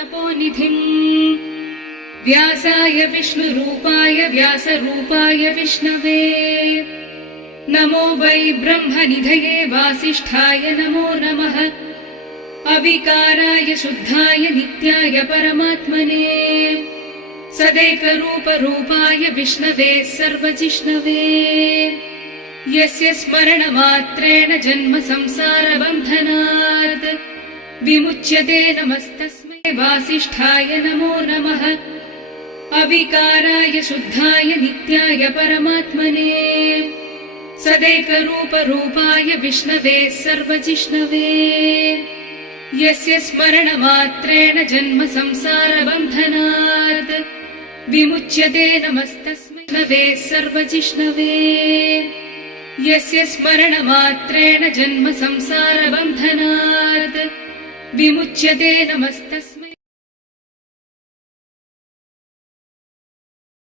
तपोनिधिम् व्यासाय विष्णुरूपाय व्यासरूपाय विष्णवे नमो वै ब्रह्मनिधये वासिष्ठाय नमो नमः अविकाराय शुद्धाय नित्याय परमात्मने सदैकरूपरूपाय विष्णवे सर्वजिष्णवे यस्य स्मरणमात्रेण जन्म संसारबन्धनात् विमुच्यते नमस्तस्मै वासिष्ठाय नमो नमः अविकाराय शुद्धाय नित्याय परमात्मने सदैकरूपरूपाय विष्णवे सर्वजिष्णवे यस्य स्मरणमात्रेण जन्म संसारबन्धनात् विमुच्यते नमस्तस्मै विष्णवे सर्वजिष्णवे यस्य स्मरणमात्रेण जन्म संसारबन्धनात् विमुच्यते नमस्तस्मै